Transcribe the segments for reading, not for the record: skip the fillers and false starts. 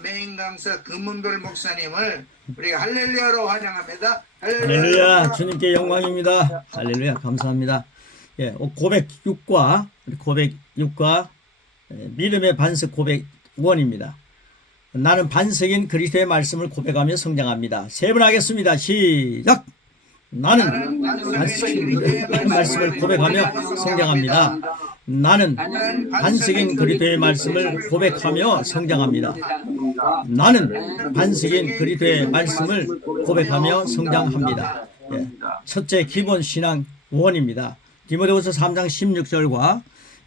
메인 강사 금은별 목사님을 우리가 할렐루야로 환영합니다. 할렐루야. 주님께 영광입니다. 할렐루야. 감사합니다. 예, 고백 6과 믿음의 반석 고백 1입니다. 나는 반석인 그리스도의 말씀을 고백하며 성장합니다. 세 번 하겠습니다. 시작. 나는 반석인 그리스도의 말씀을 고백하며 성장합니다. 나는 반석인 그리스도의 말씀을 고백하며 성장합니다. 나는 반석인 그리스도의 말씀을 고백하며 성장합니다. 예, 첫째 기본 신앙 원입니다. 디모데후서 3장 16절과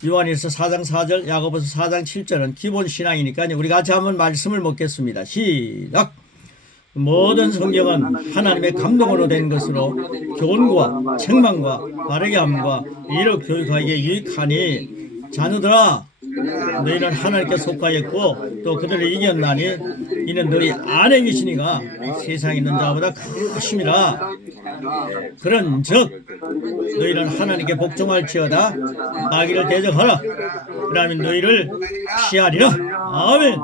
요한일서 4장 4절, 야고보서 4장 7절은 기본 신앙이니까요. 우리 같이 한번 말씀을 먹겠습니다. 시작. 모든 성경은 하나님의 감동으로 된 것으로 교훈과 책망과 바르게 함과 이로 교육하기에 유익하니 자녀들아 너희는 하나님께 속하였고 또 그들을 이겼나니 이는 너희 안에 계시니가 세상에 있는 자보다 크심이라. 그런즉 너희는 하나님께 복종할지어다 마귀를 대적하라 그러면 너희를 피하리라. 아멘.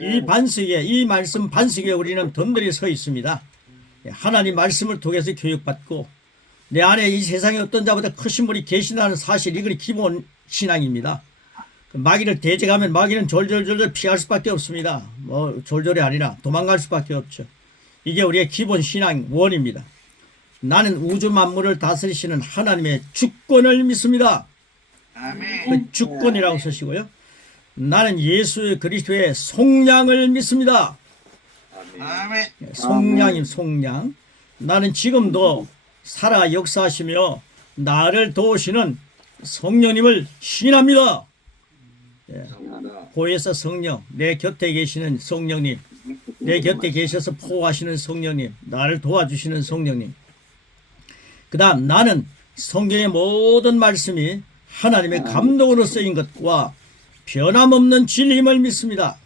이 반석에, 이 말씀 반석에 우리는 든든히 서 있습니다. 하나님 말씀을 통해서 교육받고 내 안에 이 세상에 어떤 자보다 크신 분이 계신다는 사실, 이건 기본 신앙입니다. 마귀를 대적하면 마귀는 졸졸졸 피할 수밖에 없습니다. 뭐 졸졸이 아니라 도망갈 수밖에 없죠. 이게 우리의 기본 신앙 원입니다. 나는 우주 만물을 다스리시는 하나님의 주권을 믿습니다. 그 주권이라고 쓰시고요. 나는 예수 그리스도의 속량을 믿습니다. 속량임 속량. 나는 지금도 살아 역사하시며 나를 도우시는 성령님을 신합니다. 고에서 성령, 내 곁에 계시는 성령님, 내 곁에 계셔서 포하시는 성령님, 나를 도와주시는 성령님. 그 다음 나는 성경의 모든 말씀이 하나님의 감동으로 쓰인 것과 변함없는 진리임을 믿습니다.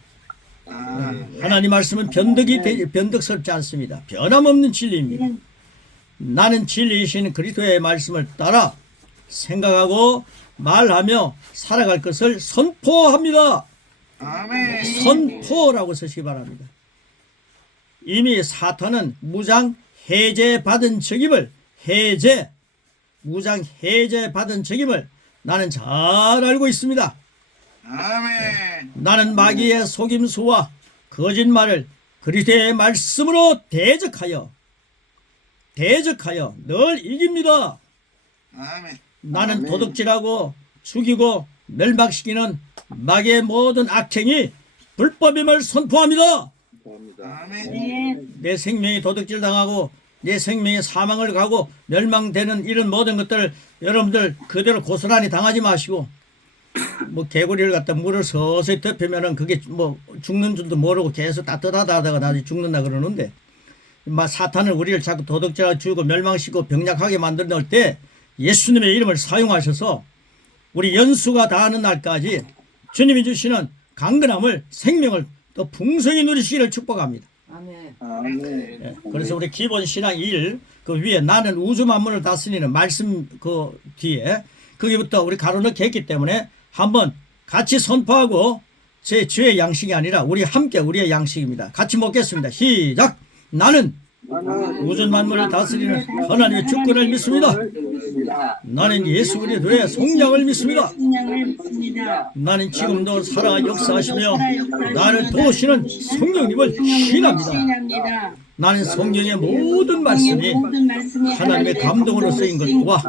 하나님 말씀은 변덕스럽지 않습니다. 변함없는 진리입니다. 나는 진리이신 그리스도의 말씀을 따라 생각하고 말하며 살아갈 것을 선포합니다. 선포라고 쓰시기 바랍니다. 이미 사탄은 무장 해제 받은 적임을 무장 해제 받은 적임을 나는 잘 알고 있습니다. 아멘. 나는 마귀의 속임수와 거짓말을 그리스도의 말씀으로 대적하여 늘 이깁니다. 아멘. 나는 도둑질하고 죽이고 멸망시키는 마귀의 모든 악행이 불법임을 선포합니다. 아멘. 내 생명이 도둑질 당하고 내 생명이 사망을 가고 멸망되는 이런 모든 것들 여러분들 그대로 고스란히 당하지 마시고, 뭐 개구리를 갖다 물을 서서히 덮으면은 그게 뭐 죽는 줄도 모르고 계속 따뜻하다 하다가 나중에 죽는다 그러는데, 막 사탄은 우리를 자꾸 도둑질하고 죽이고 멸망시키고 병약하게 만들어 놓을 때 예수님의 이름을 사용하셔서 우리 연수가 다하는 날까지 주님이 주시는 강건함을, 생명을 또 풍성히 누리시기를 축복합니다. 아멘. 예, 그래서 우리 기본 신앙 1, 그 위에 나는 우주 만물을 다스리는 말씀 그 뒤에 거기부터 우리 가로넣기 했기 때문에 한번 같이 선포하고, 제 주의 양식이 아니라 우리 함께 우리의 양식입니다. 같이 먹겠습니다. 시작. 나는 우주 만물을 다스리는 하나님의 주권을 믿습니다. 나는 예수 그리스도의 속량을 믿습니다. 나는 지금도 살아 역사하시며 나를 도우시는 성령님을 신합니다. 나는 성경의 모든 말씀이 하나님의 감동으로 쓰인 것과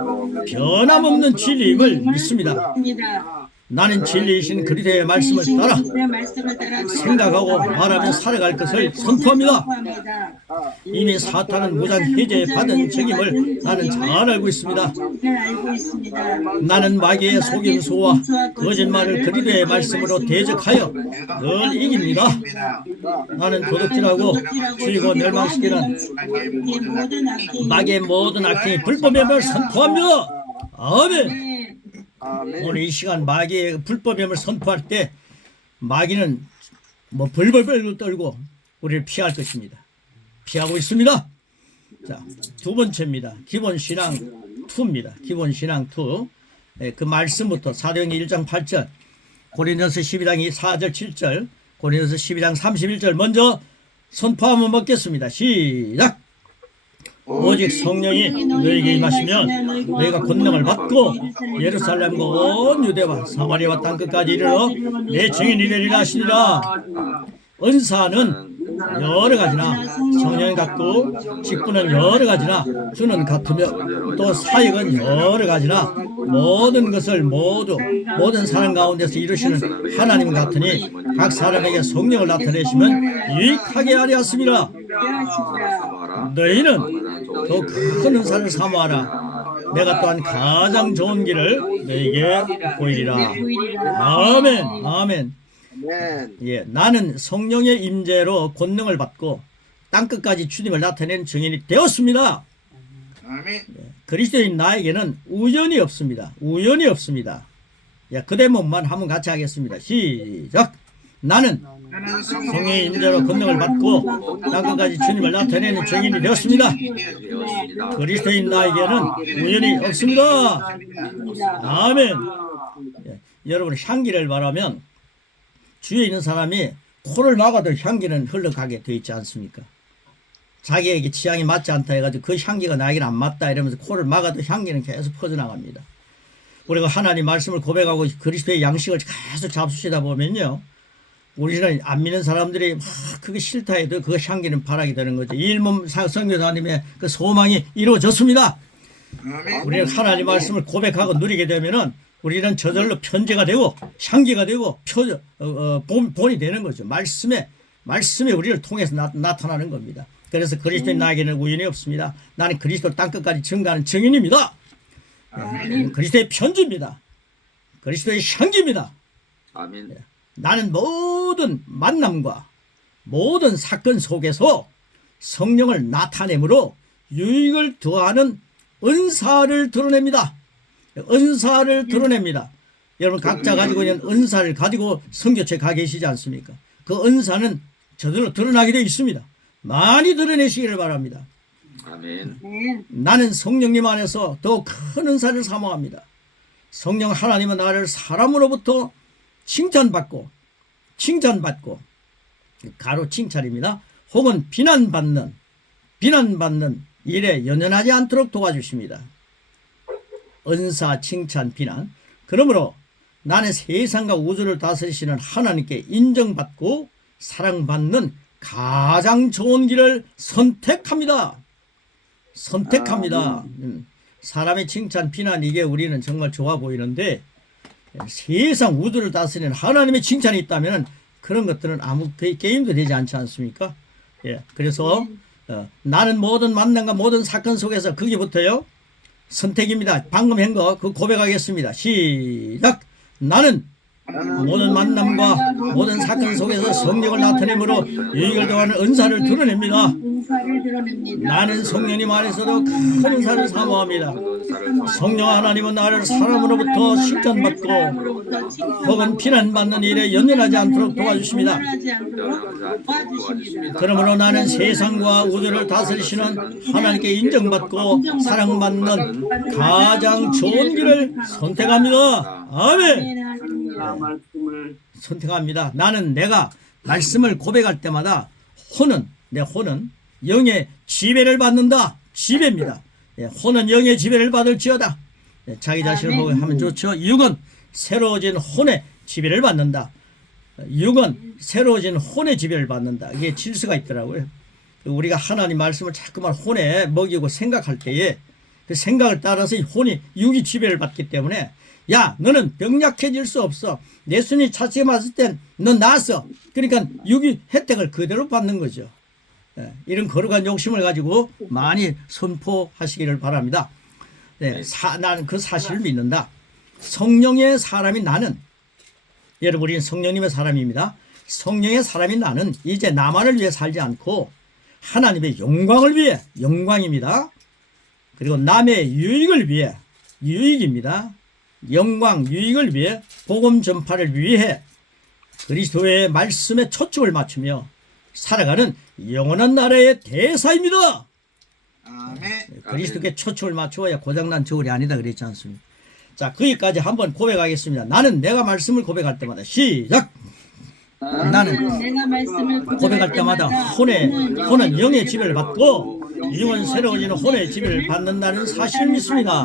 변함없는 진리임을 믿습니다. 나는 진리이신 그리스도의 말씀을 따라 생각하고 말하며 살아갈 것을 선포합니다. 이미 사탄은 무장 해제 받은 적임을 나는 잘 알고 있습니다. 나는 마귀의 속임수와 거짓말을 그리스도의 말씀으로 대적하여 늘 이깁니다. 나는 도둑질하고 죽이고 멸망시키는 마귀의 모든 악행이 불법임을 선포합니다. 아멘. 오늘 이 시간 마귀의 불법임을 선포할 때 마귀는 뭐 벌벌벌 떨고 우리를 피할 것입니다. 피하고 있습니다. 자, 두 번째입니다. 기본 신앙 2입니다. 기본 신앙 2. 그 말씀부터 사도행전 1장 8절, 고린도서 12장 4절 7절, 고린도서 12장 31절 먼저 선포 한번 먹겠습니다. 시작. 오직 성령이 너에게 임하시면 너희가 권능을 받고 예루살렘과 온 유대와 사마리아와 땅끝까지 이르러 내 증인이 되리라 하시니라. 은사는 여러 가지나 성령이 같고 직분은 여러 가지나 주는 같으며 또 사역은 여러 가지나 모든 것을 모든 사람 가운데서 이루시는 하나님 같으니 각 사람에게 성령을 나타내시면 유익하게 하려 하심이라. 너희는 더 큰 은사를 사모하라. 내가 또한 가장 좋은 길을 너에게 보이리라. 아멘. 아멘. 예, 나는 성령의 임재로 권능을 받고 땅끝까지 주님을 나타낸 증인이 되었습니다. 아멘. 그리스도인 나에게는 우연이 없습니다. 우연이 없습니다. 예, 그 대목만 한번 같이 하겠습니다. 시작. 나는 성령의 임재로 권능을 받고 땅끝까지 주님을 나타내는 증인이 되었습니다. 그리스도인 나에게는 우연이 없습니다. 아멘. 예, 여러분 향기를 바라면 주위에 있는 사람이 코를 막아도 향기는 흘러가게 돼 있지 않습니까? 자기에게 취향이 맞지 않다 해가지고 그 향기가 나에게는 안 맞다 이러면서 코를 막아도 향기는 계속 퍼져나갑니다. 우리가 하나님 말씀을 고백하고 그리스도의 양식을 계속 잡수시다 보면요, 우리는 안 믿는 사람들이 막 그게 싫다 해도 그 향기는 바라게 되는 거죠. 이일몸 선교사님의 그 소망이 이루어졌습니다. 우리는 하나님 말씀을 고백하고 누리게 되면은 우리는 저절로 편재가 되고 향기가 되고 본이 되는 거죠. 말씀에 우리를 통해서 나타나는 겁니다. 그래서 그리스도인 나에게는 우연이 없습니다. 나는 그리스도 땅끝까지 증거하는 증인입니다. 그리스도의 편지입니다. 그리스도의 향기입니다. 아멘. 나는 모든 만남과 모든 사건 속에서 성령을 나타내므로 유익을 더하는 은사를 드러냅니다. 은사를 드러냅니다. 여러분 각자 가지고 있는 은사를 가지고 선교체 가 계시지 않습니까? 그 은사는 저절로 드러나게 되어 있습니다. 많이 드러내시기를 바랍니다. 아멘. 나는 성령님 안에서 더 큰 은사를 사모합니다. 성령 하나님은 나를 사람으로부터 칭찬받고 가로 칭찬입니다. 혹은 비난받는 일에 연연하지 않도록 도와주십니다. 은사, 칭찬, 비난. 그러므로 나는 세상과 우주를 다스리시는 하나님께 인정받고 사랑받는 가장 좋은 길을 선택합니다. 사람의 칭찬, 비난 이게 우리는 정말 좋아 보이는데 세상 우주를 다스리는 하나님의 칭찬이 있다면 그런 것들은 아무 게임도 되지 않지 않습니까? 예, 그래서 나는 모든 만남과 모든 사건 속에서 거기부터요 선택입니다. 방금 한 거 그 고백하겠습니다. 시작. 나는 모든 만남과 모든 사건 속에서 성령을 나타내므로 유익을 더하는 은사를 드러냅니다. 나는 성령님 안에서도 큰 은사를 사모합니다. 성령 하나님은 나를 사람으로부터 칭찬받고 혹은 비난받는 일에 연연하지 않도록 도와주십니다. 그러므로 나는 세상과 우주를 다스리시는 하나님께 인정받고 사랑받는 가장 좋은 길을 선택합니다. 아멘. 선택합니다. 나는 내가 말씀을 고백할 때마다 내 혼은 영의 지배를 받는다. 지배입니다. 혼은 영의 지배를 받을지어다. 자기 자신을 보고 하면 좋죠. 육은 새로워진 혼의 지배를 받는다. 육은 새로워진 혼의 지배를 받는다. 이게 질서가 있더라고요. 우리가 하나님 말씀을 자꾸만 혼에 먹이고 생각할 때에 그 생각을 따라서 이 혼이 육이 지배를 받기 때문에 야 너는 병약해질 수 없어. 예수님이 차치게 봤을 땐 넌 나았어. 그러니까 육이 혜택을 그대로 받는 거죠. 이런 거룩한 욕심을 가지고 많이 선포하시기를 바랍니다. 나는 그 사실을 믿는다. 성령의 사람인 나는, 여러분 우리는 성령님의 사람입니다. 성령의 사람인 나는 이제 나만을 위해 살지 않고 하나님의 영광을 위해, 영광입니다. 그리고 남의 유익을 위해, 유익입니다. 영광, 유익을 위해, 복음 전파를 위해 그리스도의 말씀에 초점을 맞추며 살아가는 영원한 나라의 대사입니다. 아멘. 그리스도께 초점을 맞추어야 고장난 저울이 아니다 그랬지 않습니까? 자, 거기까지 한번 고백하겠습니다. 나는 내가 말씀을 고백할 때마다 시작. 나는 내가 말씀을 고백할 때마다 혼은 영의 지배를 받고 영은 새로워지는 혼의 지배를 받는다는 사실을 믿습니다.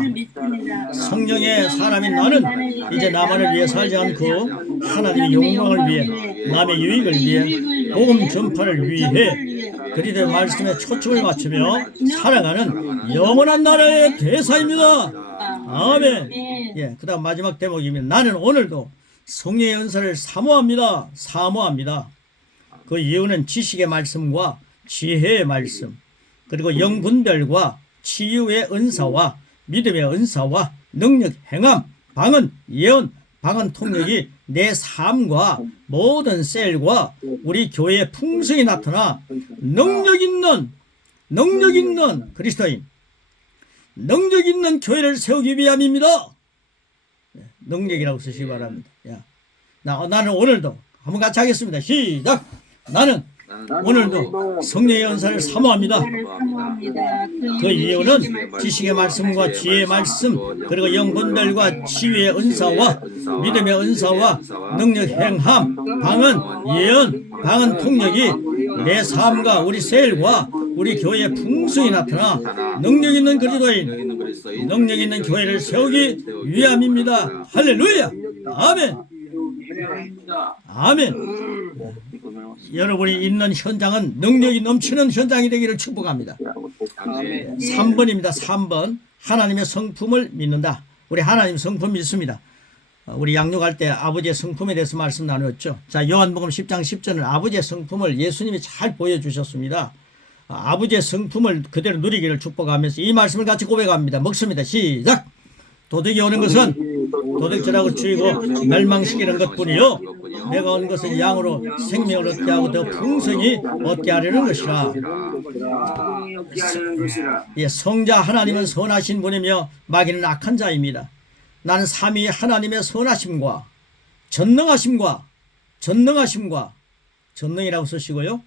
성령의 사람인 나는 이제 나만을 위해 살지 않고 하나님의 영광을 위해 남의 유익을 위해 복음 전파를 위해 그리스도의 말씀에 초점을 맞추며 살아가는 영원한 나라의 대사입니다. 아멘. 예, 그다음 마지막 대목입니다. 나는 오늘도 성령의 은사를 사모합니다. 사모합니다. 그 이유는 지식의 말씀과 지혜의 말씀, 그리고 영분별과 치유의 은사와 믿음의 은사와 능력, 행함, 방언, 예언, 방언 통역이 내 삶과 모든 셀과 우리 교회에 풍성히 나타나 능력 있는 그리스도인, 능력 있는 교회를 세우기 위함입니다. 능력이라고 쓰시기 바랍니다. 야, 나는 오늘도 한번 같이 하겠습니다. 시작. 나는 오늘도 성령의 은사를 사모합니다. 그 이유는 지식의 말씀과 지혜의 말씀, 그리고 영분별과 치유의 은사와 믿음의 은사와 능력, 행함, 방언, 예언, 방언 통역이 내 삶과 우리 셀과 우리 교회에 풍성히 나타나 능력 있는 그리스도인, 능력 있는 교회를 세우기 위함입니다. 할렐루야. 아멘. 아멘. 여러분이 있는 현장은 능력이 넘치는 현장이 되기를 축복합니다. 3번입니다. 3번. 하나님의 성품을 믿는다. 우리 하나님 성품 믿습니다. 우리 양육할 때 아버지의 성품에 대해서 말씀 나누었죠. 자, 요한복음 10장 10절은 아버지의 성품을 예수님이 잘 보여주셨습니다. 아버지의 성품을 그대로 누리기를 축복하면서 이 말씀을 같이 고백합니다. 먹습니다. 시작. 도둑이 오는 것은 도둑질하고 죽이고 멸망시키는 것뿐이요 내가 온 것은 양으로 생명을 얻게 하고 더 풍성히 얻게 하려는 것이라. 예, 성자 하나님은 선하신 분이며 마귀는 악한 자입니다. 나는 삼위 하나님의 선하심과 전능하심과 전능이라고 쓰시고요,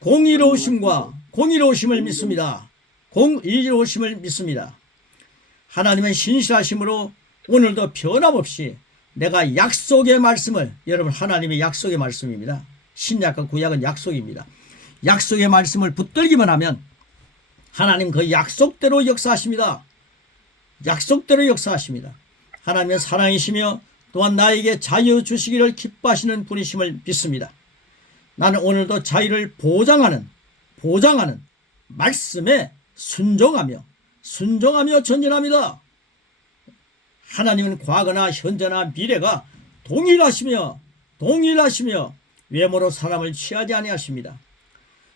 공의로우심을 믿습니다. 공의로우심을 믿습니다. 하나님은 신실하심으로 오늘도 변함없이 내가 약속의 말씀을, 여러분 하나님의 약속의 말씀입니다. 신약과 구약은 약속입니다. 약속의 말씀을 붙들기만 하면 하나님 그 약속대로 역사하십니다. 약속대로 역사하십니다. 하나님의 사랑이시며 또한 나에게 자유 주시기를 기뻐하시는 분이심을 믿습니다. 나는 오늘도 자유를 보장하는 말씀에 순종하며 전진합니다. 하나님은 과거나 현재나 미래가 동일하시며 외모로 사람을 취하지 아니하십니다.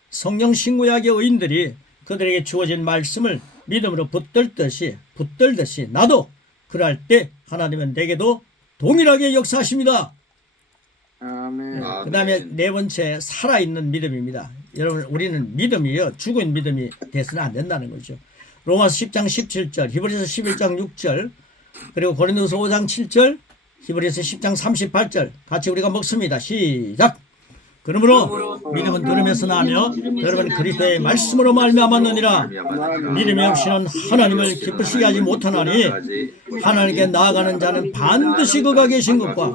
성령 신구약의 의인들이 그들에게 주어진 말씀을 믿음으로 붙들듯이 나도 그럴 때 하나님은 내게도 동일하게 역사하십니다. 아멘. 그 다음에 네 번째, 살아있는 믿음입니다. 여러분, 우리는 믿음이요, 죽은 믿음이 돼서는 안 된다는 거죠. 로마서 10장 17절, 히브리서 11장 6절, 그리고 고린도서 5장 7절, 히브리서 10장 38절 같이 우리가 먹습니다. 시작. 그러므로 믿음은 들음에서 나며 여러분 그리스도의 말씀으로 말미암았느니라. 믿음이 없이는 하나님을 기쁘시게 하지 못하나니 하나님께 나아가는 자는 반드시 그가 계신 것과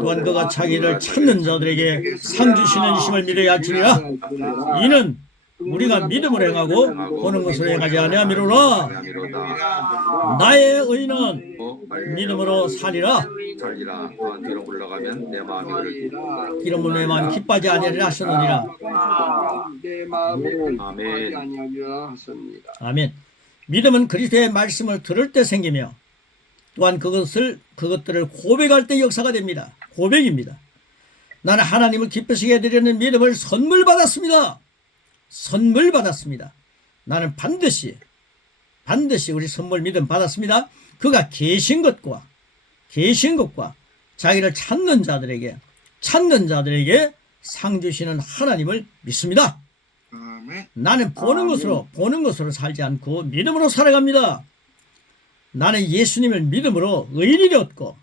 또한 그가 자기를 찾는 자들에게 상 주시는 이심을 믿어야 할지니라. 이는 우리가 믿음을 행하고 보는 것을 행하지 아니함이로라. 나의 의인은 믿음으로 살리라. 또한 뒤로 물러가면 내 마음이 이러면 내 마음이 기뻐하지 아니하리라 하셨느니라. 내 마음에 아멘. 아니하리라 하셨습니다. 아멘. 믿음은 그리스도의 말씀을 들을 때 생기며 또한 그것들을 고백할 때 역사가 됩니다. 고백입니다. 나는 하나님을 기쁘시게 해드리는 믿음을 선물 받았습니다. 나는 반드시 우리 선물 믿음 받았습니다. 그가 계신 것과 자기를 찾는 자들에게 상 주시는 하나님을 믿습니다. 아멘. 나는 보는 것으로 살지 않고 믿음으로 살아갑니다. 나는 예수님을 믿음으로 의인이 되었고,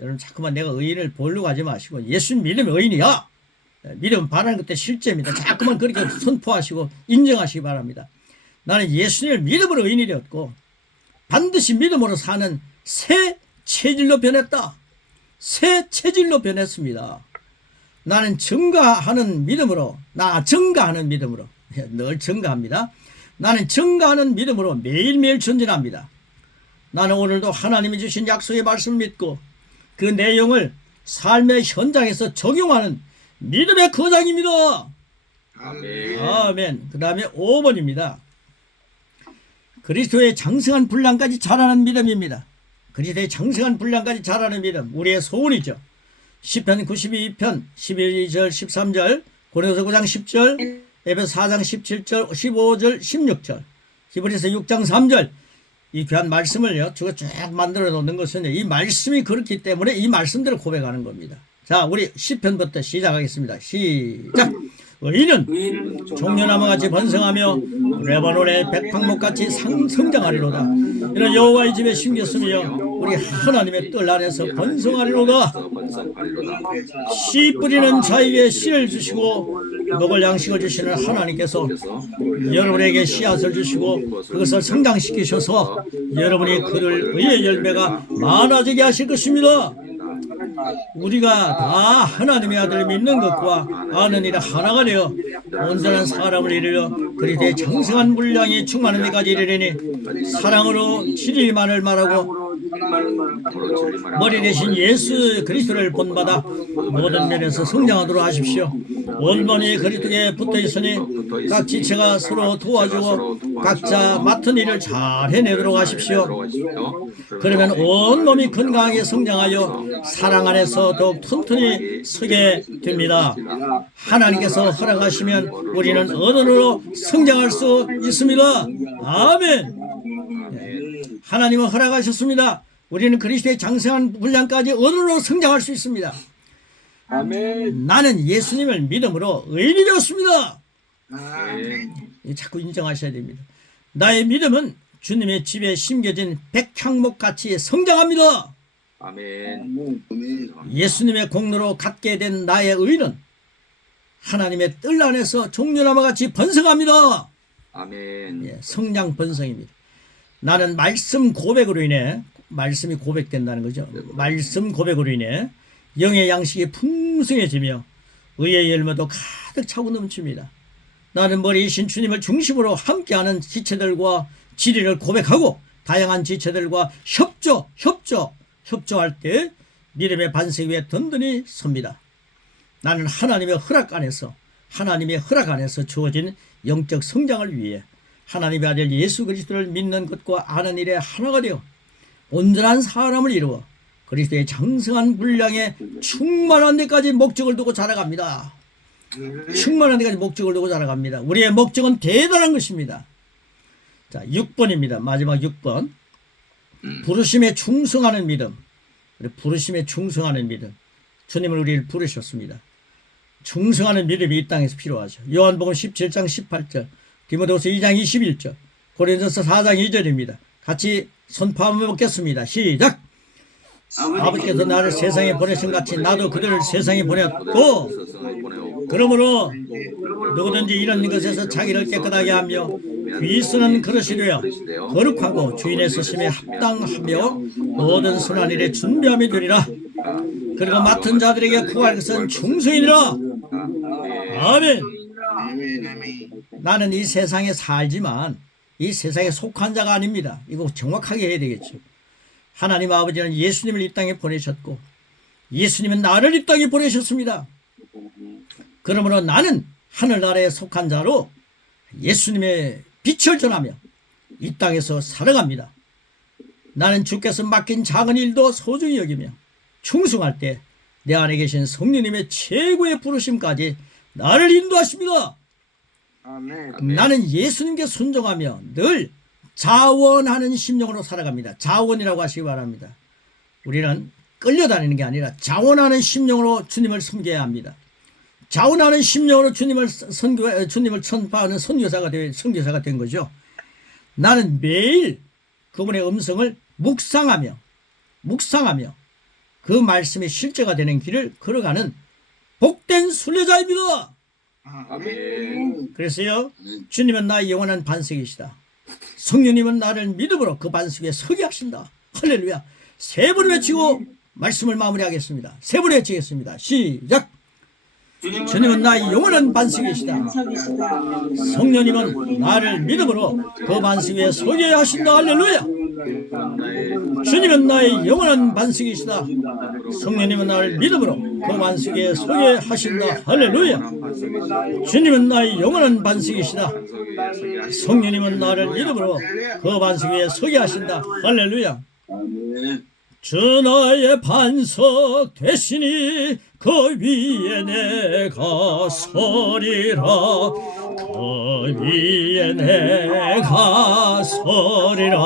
여러분 자꾸만 내가 의인을 보려고 하지 마시고 예수님 믿음이 의인이야. 믿음 바라는 것도 실제입니다. 자꾸만 그렇게 선포하시고 인정하시기 바랍니다. 나는 예수님을 믿음으로 의인이 되었고 반드시 믿음으로 사는 새 체질로 변했습니다. 나는 증가하는 믿음으로, 증가하는 믿음으로, 늘 증가합니다. 나는 증가하는 믿음으로 매일매일 전진합니다. 나는 오늘도 하나님이 주신 약속의 말씀을 믿고 그 내용을 삶의 현장에서 적용하는 믿음의 거장입니다. 아멘. 아멘. 그 다음에 5번입니다. 그리스도의 장성한 분량까지 자라는 믿음입니다. 그리스도의 장성한 분량까지 자라는 믿음, 우리의 소원이죠. 시편 92편 12절 13절, 고린도서 9장 10절, 에베소 4장 17절 15절 16절, 히브리서 6장 3절, 이 귀한 말씀을요 주가 쭉 만들어 놓는 것은 이 말씀이 그렇기 때문에 이 말씀대로 고백하는 겁니다. 자, 우리 시편부터 시작하겠습니다. 시작. 의인은 종려나무같이 번성하며 레바논의 백향목같이 성장하리로다. 이는 여호와의 집에 심겼으며 우리 하나님의 뜰 안에서 번성하리로다. 씨 뿌리는 자에게 씨를 주시고 먹을 양식을 주시는 하나님께서 여러분에게 씨앗을 주시고 그것을 성장시키셔서 여러분이 그를 의의 열매가 많아지게 하실 것입니다. 우리가 다 하나님의 아들을 믿는 것과 아는 일에 하나가 되어 온전한 사람을 이루려 그리스도의 장성한 분량이 충만한 데까지 이르리니 사랑으로 진리만을 말하고 머리 대신 예수 그리스도를 본받아 모든 면에서 성장하도록 하십시오. 온전히 그리스도에 붙어 있으니 각 지체가 서로 도와주고 각자 맡은 일을 잘 해내도록 하십시오. 그러면 온 몸이 건강하게 성장하여 사랑 안에서 더욱 튼튼히 서게 됩니다. 하나님께서 허락하시면 우리는 언어로 성장할 수 있습니다. 아멘. 하나님은 허락하셨습니다. 우리는 그리스도의 장성한 분량까지 언어로 성장할 수 있습니다. 아멘. 나는 예수님을 믿음으로 의인이 되었습니다. 아멘. 자꾸 인정하셔야 됩니다. 나의 믿음은 주님의 집에 심겨진 백향목같이 성장합니다. 아멘. 예수님의 공로로 갖게 된 나의 의는 하나님의 뜰 안에서 종려나무같이 번성합니다. 아멘. 성장 번성입니다. 나는 말씀 고백으로 인해, 말씀이 고백된다는 거죠. 말씀 고백으로 인해 영의 양식이 풍성해지며 의의 열매도 가득 차고 넘칩니다. 나는 머리이신 주님을 중심으로 함께하는 지체들과 진리를 고백하고 다양한 지체들과 협조할 때 믿음의 반석 위에 든든히 섭니다. 나는 하나님의 허락 안에서 주어진 영적 성장을 위해 하나님의 아들 예수 그리스도를 믿는 것과 아는 일에 하나가 되어 온전한 사람을 이루어 그리스도의 장성한 분량에 충만한 데까지 목적을 두고 자라갑니다. 충만한 데까지 목적을 두고 자라갑니다. 우리의 목적은 대단한 것입니다. 자, 6번입니다. 마지막 6번. 부르심에 충성하는 믿음. 부르심에 충성하는 믿음. 주님을 우리를 부르셨습니다. 충성하는 믿음이 이 땅에서 필요하죠. 요한복음 17장 18절, 디모데후서 2장 21절, 고린도서 4장 2절입니다. 같이 선포하며 먹겠습니다. 시작! 아버지께서 나를 세상에 보내신 같이 나도 그들을 세상에 보냈고 그러므로 누구든지 이런 것에서 자기를 깨끗하게 하며 귀 쓰는 그릇이 되어 거룩하고 주인의 쓰심에 합당하며 모든 선한 일에 준비함이 되리라. 그리고 맡은 자들에게 구할 것은 충성이니라. 아멘. 나는 이 세상에 살지만 이 세상에 속한 자가 아닙니다. 이거 정확하게 해야 되겠죠. 하나님 아버지는 예수님을 이 땅에 보내셨고 예수님은 나를 이 땅에 보내셨습니다. 그러므로 나는 하늘나라에 속한 자로 예수님의 빛을 전하며 이 땅에서 살아갑니다. 나는 주께서 맡긴 작은 일도 소중히 여기며 충성할 때 내 안에 계신 성령님의 최고의 부르심까지 나를 인도하십니다. 아멘. 나는 예수님께 순종하며 늘 자원하는 심령으로 살아갑니다. 자원이라고 하시기 바랍니다. 우리는 끌려다니는 게 아니라 자원하는 심령으로 주님을 섬겨야 합니다. 자원하는 심령으로 주님을 선포하는 선교사가 된 거죠. 나는 매일 그분의 음성을 묵상하며 그 말씀이 실제가 되는 길을 걸어가는 복된 순례자입니다. 아멘. 그래서요, 주님은 나의 영원한 반석이시다. 성령님은 나를 믿음으로 그 반석 위에 서게 하신다. 할렐루야. 세 번 외치고 말씀을 마무리하겠습니다. 세 번 외치겠습니다. 시작. 주님은 나의 영원한 반석이시다. 성령님은 나를 믿음으로 그 반석 위에 서게 하신다. 할렐루야. 주님은 나의 영원한 반석이시다. 성령님은 나를 믿음으로 그 반석 위에 서게 하신다. 할렐루야. 주님은 나의 영원한 반석이시다. 성령님은 나를 믿음으로 그 반석 위에 서게 하신다. 할렐루야. 주 나의 반석 되시니 그 위에 내가 서리라. 그 위에 내가 서리라.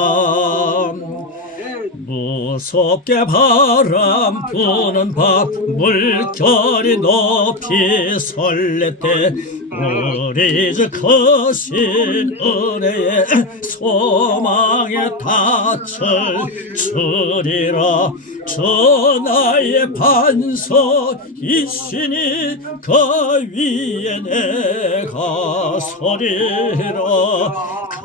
무섭게 바람 부는 밤 물결이 높이 설레때 우리 주 크신 은혜에 소망에 닿을 주리라. 주 나의 반석이시니 그 위에 내가 서리라. 그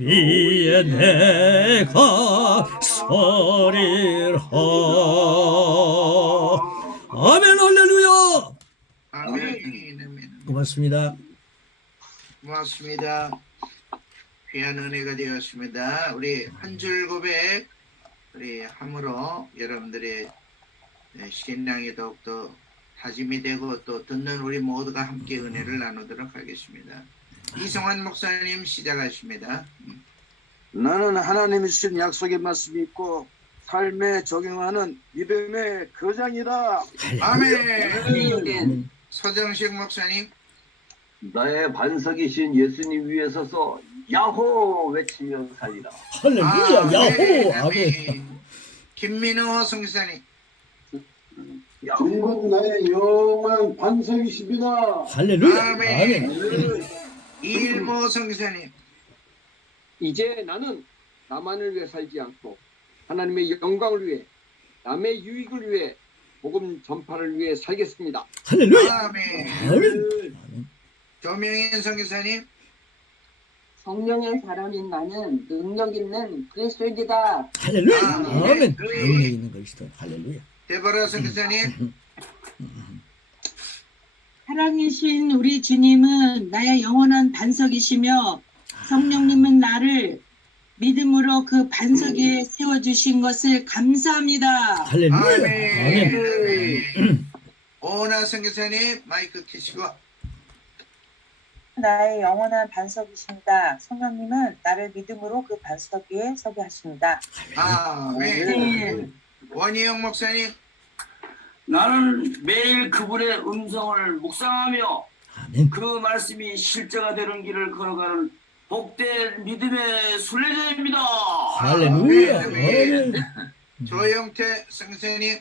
위에 내가 서리라. 아멘. 할렐루야. 아멘. 고맙습니다. 고맙습니다. 귀한 은혜가 되었습니다. 우리 한 줄 고백 우리 함으로 여러분들의 신앙이 더욱더 다짐이 되고 또 듣는 우리 모두가 함께 은혜를 나누도록 하겠습니다. 이성환 목사님 시작하십니다. 나는 하나님이 주신 약속의 말씀이 있고 삶에 적용하는 믿음의 거장이다. 아멘. 서정식 목사님. 나의 반석이신 예수님 위에 서서 야호 외치며 살리라. 할렐루야. 야호. 아멘. 김민호 성사님. 주님은 나의 영원한 반석이십니다. 할렐루야. 아멘. 아멘. 이일모 성사님. 이제 나는 나만을 위해 살지 않고 하나님의 영광을 위해 남의 유익을 위해 복음 전파를 위해 살겠습니다. 할렐루야. 아멘. 아멘. 조명인 성교사님. 성령의 사람인 나는 능력 있는 그리스도인이다. 할렐루야. 아멘. 아멘. 능력 있는 그리스도. 할렐루야. 데보라 성교사님. 사랑이신 우리 주님은 나의 영원한 반석이시며 성령님은 나를 믿음으로 그 반석 위에 세워주신 것을 감사합니다. 할렐루야. 아멘. 아멘. 오나 성교사님 마이크 켜시고. 나의 영원한 반석이십니다. 성령님은 나를 믿음으로 그 반석 위에 서게 하십니다. 아멘. 원희영 목사님. 나는 매일 그분의 음성을 묵상하며 아멘. 그 말씀이 실제가 되는 길을 걸어가는 복된 믿음의 순례자입니다. 할렐루야. 아멘. 아멘. 조영태 성교사님.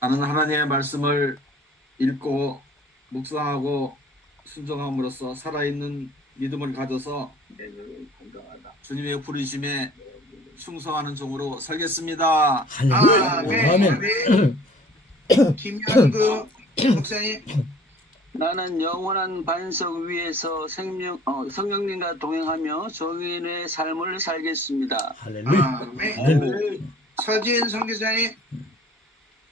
나는 하나님의 말씀을 읽고 묵상하고 순종함으로써 살아있는 믿음을 가져서 주님의 부르심에 충성하는 종으로 살겠습니다. 할렐루야. 아멘. 아멘. 김현구 목사님. 나는 영원한 반석 위에서 성령님과 동행하며 정인의 삶을 살겠습니다. 할렐루야. 아멘. 서진 선교사님.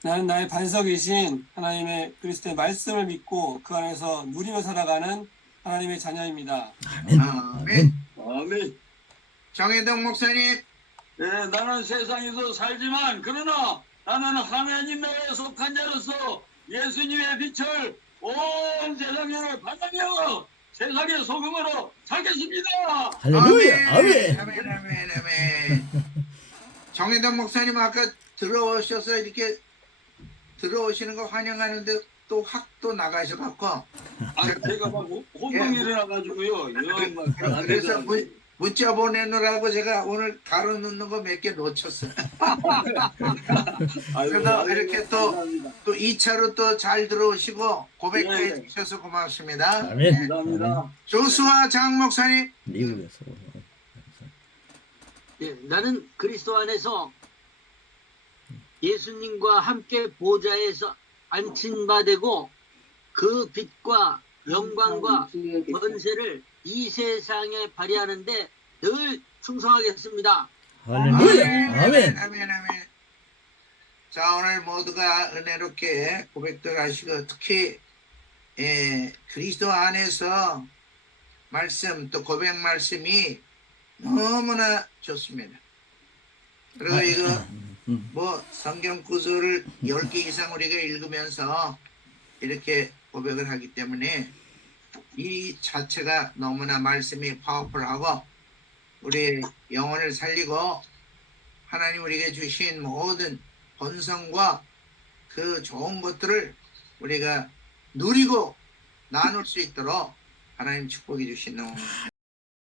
나는 나의 반석이신 하나님의 그리스도의 말씀을 믿고 그 안에서 누리며 살아가는 하나님의 자녀입니다. 아멘. 아멘. 아멘. 정혜동 목사님. 네, 나는 세상에서 살지만 그러나 나는 하나님 나라에 속한 자로서 예수님의 빛을 온 세상에 받으며 세상의 소금으로 살겠습니다. 할렐루야. 아멘. 아멘. 정혜동 목사님 아까 들어오셔서 이렇게 들어오시는 거 환영하는데 또 확 또 나가셔갖고 제가 막 혼동이 일어나가지고요. 그래서 문자 보내느라고 제가 오늘 가로놓는 거 몇 개 놓쳤어요. 그래서 이렇게 또 2차로 또 잘 들어오시고 고백도 해주셔서 고맙습니다. 아멘. 감사합니다. 조수아 장 목사님. 미국에서. 나는 그리스도 안에서 예수님과 함께 보좌에서 앉힌 바 되고 그 빛과 영광과 권세를 이 세상에 발휘하는데 늘 충성하겠습니다. 할렐루야. 아멘. 아멘. 자, 오늘 모두가 은혜롭게 고백들 하시고 특히 그리스도 안에서 말씀 또 고백 말씀이 너무나 좋습니다. 그리고 이거 뭐 성경 구절을 10개 이상 우리가 읽으면서 이렇게 고백을 하기 때문에 이 자체가 너무나 말씀이 파워풀하고 우리의 영혼을 살리고 하나님 우리에게 주신 모든 본성과 그 좋은 것들을 우리가 누리고 나눌 수 있도록 하나님 축복해 주시는